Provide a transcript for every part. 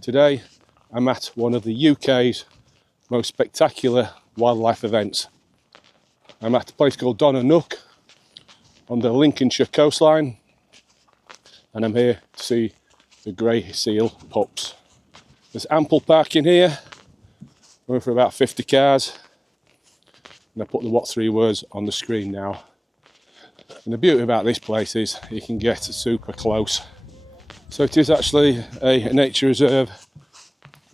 Today I'm at one of the UK's most spectacular wildlife events. I'm at a place called Donanook on the Lincolnshire coastline, and I'm here to see the grey seal pups. There's ample parking here, going for about 50 cars, and I put the what three words on the screen now. And the beauty about this place is you can get super close. So it is actually a nature reserve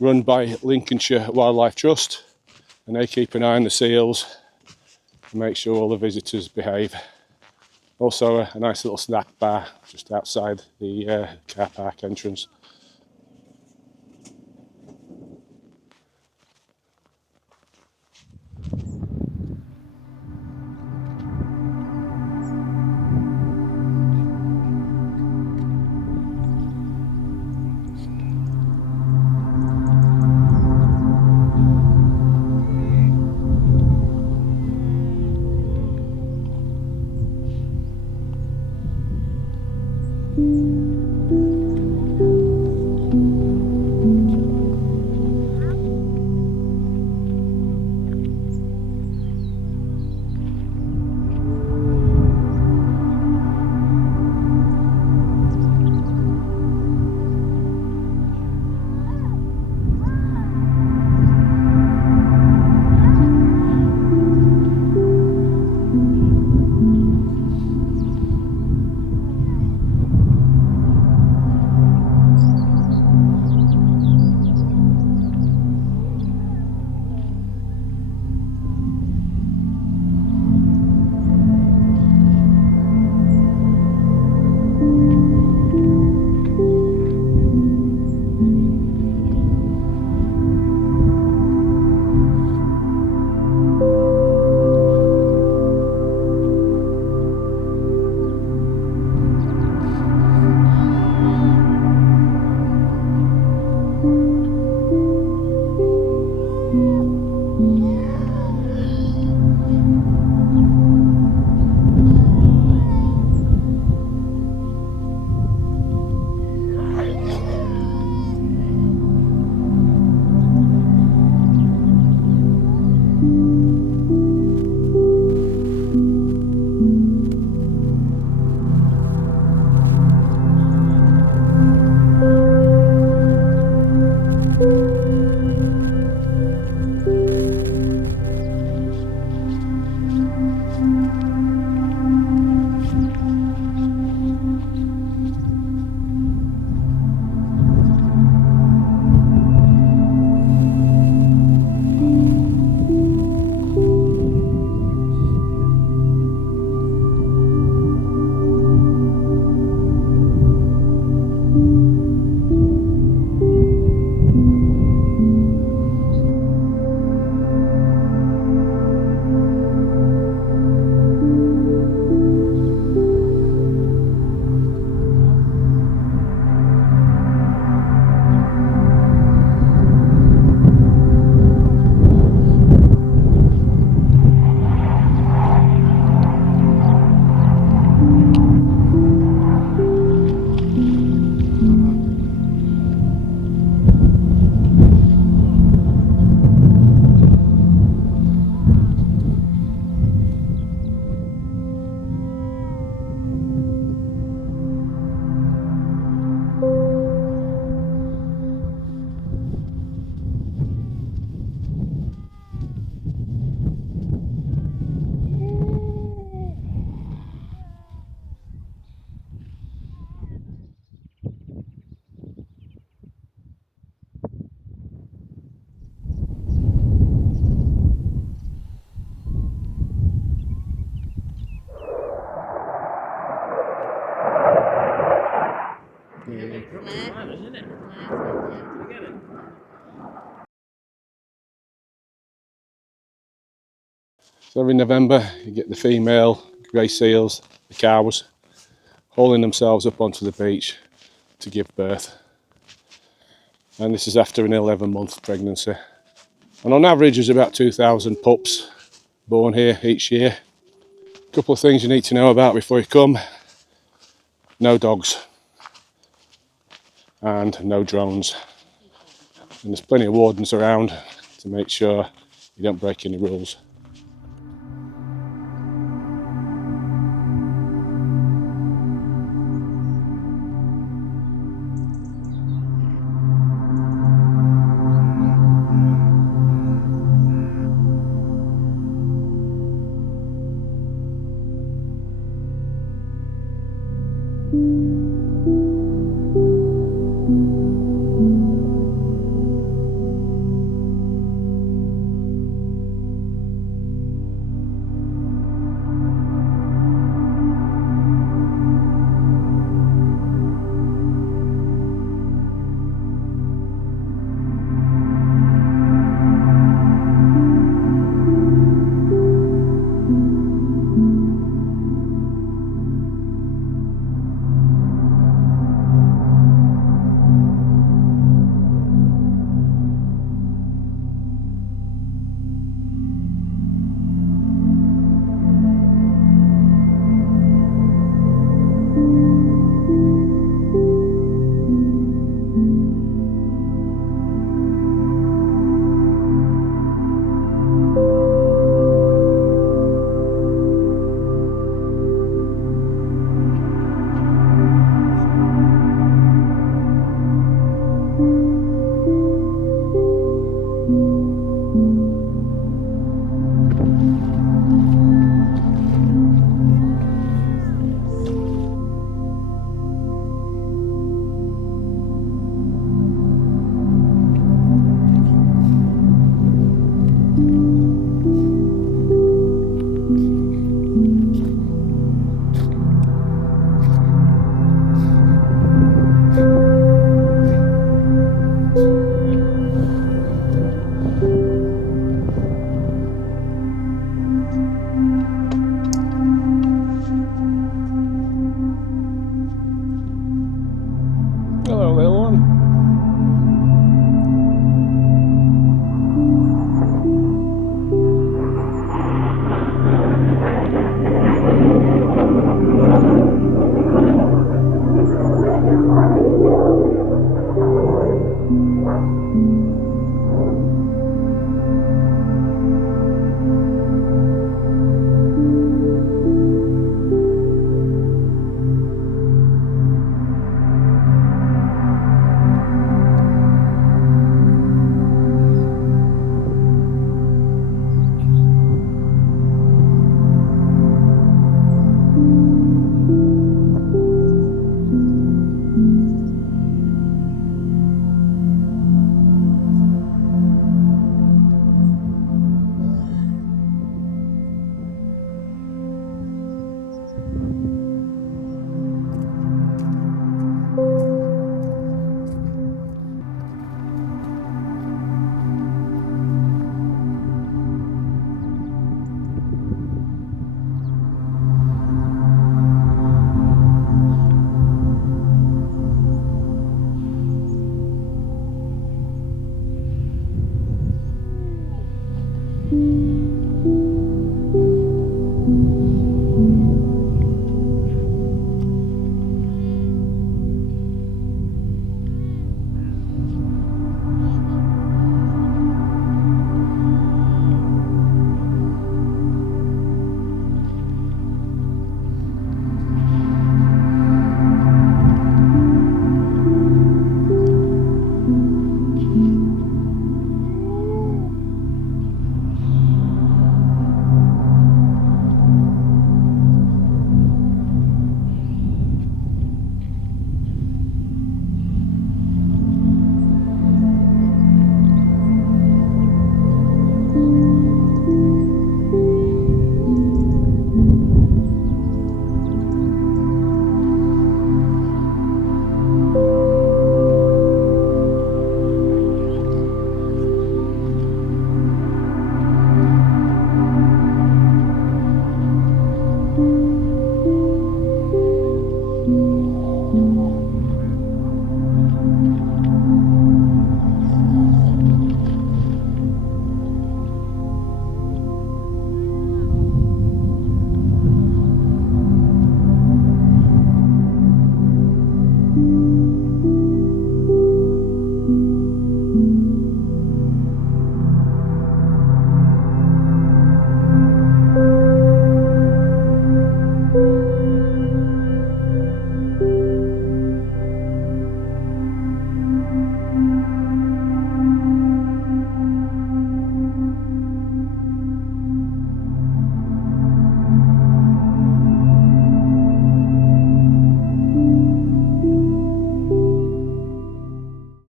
run by Lincolnshire Wildlife Trust, and they keep an eye on the seals and make sure all the visitors behave. Also a nice little snack bar just outside the car park entrance. So every November you get the female grey seals, the cows, hauling themselves up onto the beach to give birth. And this is after an 11-month pregnancy. And on average there's about 2,000 pups born here each year. A couple of things you need to know about before you come. No dogs. and no drones. And there's plenty of wardens around to make sure you don't break any rules. Hello, little one.